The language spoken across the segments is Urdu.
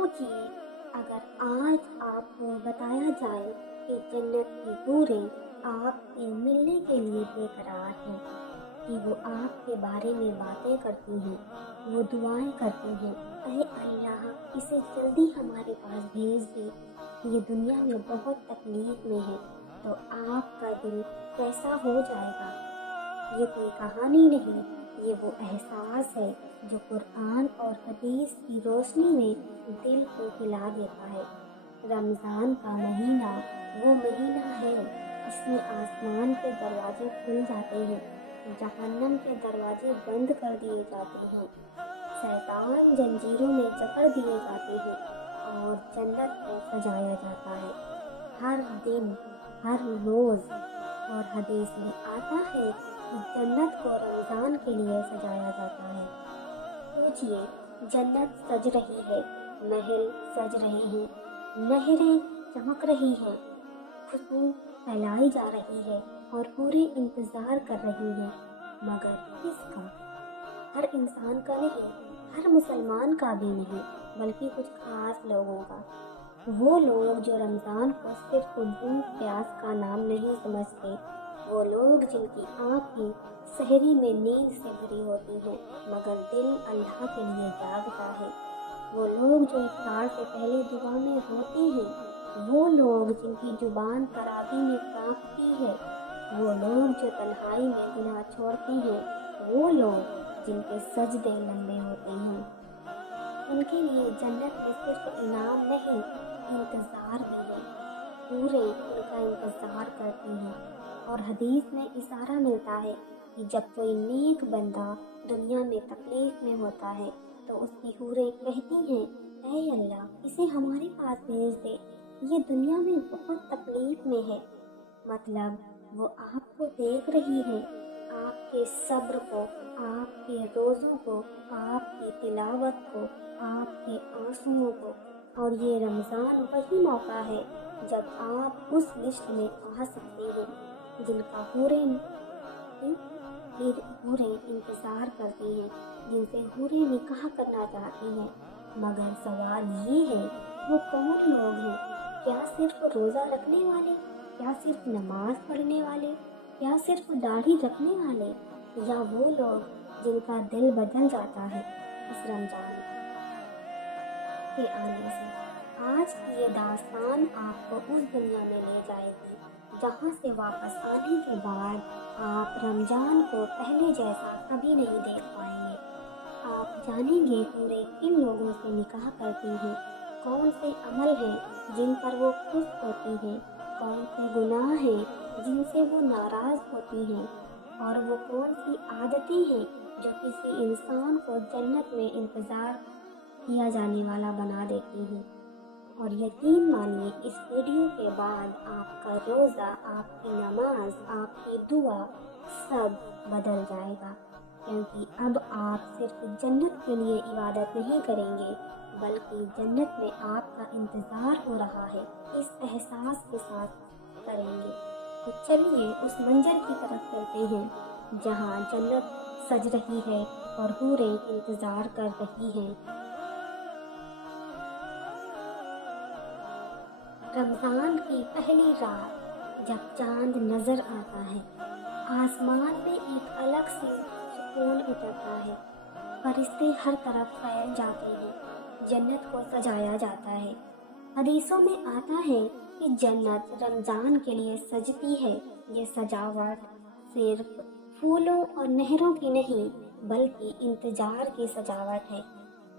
سوچیے، اگر آج آپ کو بتایا جائے کہ جنت کی حوریں آپ سے ملنے کے لیے بے قرار ہیں، کہ وہ آپ کے بارے میں باتیں کرتی ہیں، وہ دعائیں کرتی ہیں، اے اللہ اسے جلدی ہمارے پاس بھیج دے، یہ دنیا میں بہت تکلیف میں ہے، تو آپ کا دل کیسا ہو جائے گا؟ یہ کوئی کہانی نہیں، یہ وہ احساس ہے جو قرآن اور حدیث کی روشنی میں دل کو ہلا دیتا ہے۔ رمضان کا مہینہ وہ مہینہ ہے جس میں آسمان کے دروازے کھل جاتے ہیں، جہنم کے دروازے بند کر دیے جاتے ہیں، شیطان زنجیروں میں جکڑ دیے جاتے ہیں اور جنت کو سجایا جاتا ہے۔ ہر دن، ہر روز، اور حدیث میں آتا ہے کہ جنت کو رمضان کے لیے سجایا جاتا ہے۔ سوچئے، جنت سج رہی ہے، محل سج رہے ہیں، نہریں چمک رہی ہیں، خوشبو پھیلائی جا رہی ہے اور پورے انتظار کر رہی ہیں، مگر کس کا؟ ہر انسان کا نہیں، ہر مسلمان کا بھی نہیں، بلکہ کچھ خاص لوگوں کا۔ وہ لوگ جو رمضان کو صرف بھوک پیاس کا نام نہیں سمجھتے، وہ لوگ جن کی آنکھیں سحری میں نیند سے بھری ہوتی ہیں مگر دل اللہ کے لیے جاگتا ہے، وہ لوگ جو افطار سے پہلے دعا میں روتے ہیں، وہ لوگ جن کی زبان تراویح میں کانپتی ہے، وہ لوگ جو تنہائی میں گناہ چھوڑتے ہیں، وہ لوگ جن کے سجدے لمبے ہوتے ہیں، ان کے لیے جنت میں صرف انعام نہیں، انتظار بھی ہے۔ پورے ان کا انتظار کرتی ہیں، اور حدیث میں اشارہ ملتا ہے کہ جب کوئی نیک بندہ دنیا میں تکلیف میں ہوتا ہے تو اس کی حوریں کہتی ہیں، اے اللہ اسے ہمارے پاس بھیج دے، یہ دنیا میں بہت تکلیف میں ہے۔ مطلب وہ آپ کو دیکھ رہی ہے، آپ کے صبر کو، آپ کے روزوں کو، آپ کی تلاوت کو، آپ کے آنسوؤں کو، اور یہ رمضان وہی موقع ہے جب آپ اس لسٹ میں آ سکتے ہیں جن کا حوریں انتظار کرتی ہیں، جن سے حوریں نکاح کرنا چاہتی ہیں۔ مگر سوال یہ ہے، وہ کون لوگ ہیں؟ کیا صرف روزہ رکھنے والے؟ کیا صرف نماز پڑھنے والے؟ کیا صرف داڑھی رکھنے والے؟ یا وہ لوگ جن کا دل بدل جاتا ہے اس رمضان کے آنے سے؟ آج کی یہ داستان آپ کو اس دنیا میں لے جائے گی جہاں سے واپس آنے کے بعد آپ رمضان کو پہلے جیسا کبھی نہیں دیکھ پائیں گے۔ آپ جانیں گے حوریں کن لوگوں سے نکاح کرتی ہیں، کون سے عمل ہیں جن پر وہ خوش ہوتی ہیں، کون سے گناہ ہیں جن سے وہ ناراض ہوتی ہیں، اور وہ کون سی عادتیں ہیں جو کسی انسان کو جنت میں انتظار کیا جانے والا بنا دیتی ہیں۔ اور یقین مانیے اس ویڈیو کے بعد آپ کا روزہ، آپ کی نماز، آپ کی دعا سب بدل جائے گا، کیونکہ اب آپ صرف جنت کے لیے عبادت نہیں کریں گے بلکہ جنت میں آپ کا انتظار ہو رہا ہے، اس احساس کے ساتھ کریں گے۔ تو چلیے اس منظر کی طرف چلتے ہیں جہاں جنت سج رہی ہے اور حوریں انتظار کر رہی ہیں۔ رمضان کی پہلی رات جب چاند نظر آتا ہے، آسمان میں ایک الگ سی سکون اترتا ہے، فرشتے ہر طرف پھیل جاتے ہیں، جنت کو سجایا جاتا ہے۔ حدیثوں میں آتا ہے کہ جنت رمضان کے لیے سجتی ہے۔ یہ سجاوٹ صرف پھولوں اور نہروں کی نہیں بلکہ انتظار کی سجاوٹ ہے۔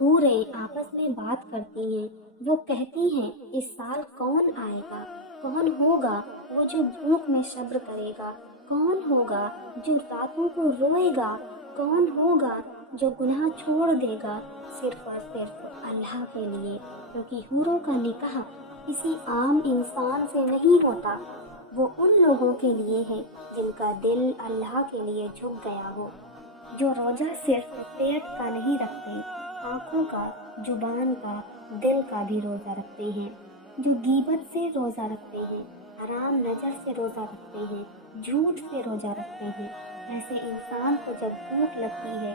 حوریں آپس میں بات کرتی ہیں، وہ کہتی ہیں اس سال کون آئے گا، کون ہوگا وہ جو بھوک میں صبر کرے گا، کون ہوگا جو راتوں کو روئے گا، کون ہوگا جو گناہ چھوڑ دے گا صرف اور صرف اللہ کے لیے، کیونکہ حوروں کا نکاح کسی عام انسان سے نہیں ہوتا، وہ ان لوگوں کے لیے ہے جن کا دل اللہ کے لیے جھک گیا ہو، جو روزہ صرف پیٹ کا نہیں رکھتے، آنکھوں کا، زبان کا، دل کا بھی روزہ رکھتے ہیں، جو غیبت سے روزہ رکھتے ہیں، حرام نظر سے روزہ رکھتے ہیں، جھوٹ سے روزہ رکھتے ہیں۔ ایسے انسان کو جب بھوک لگتی ہے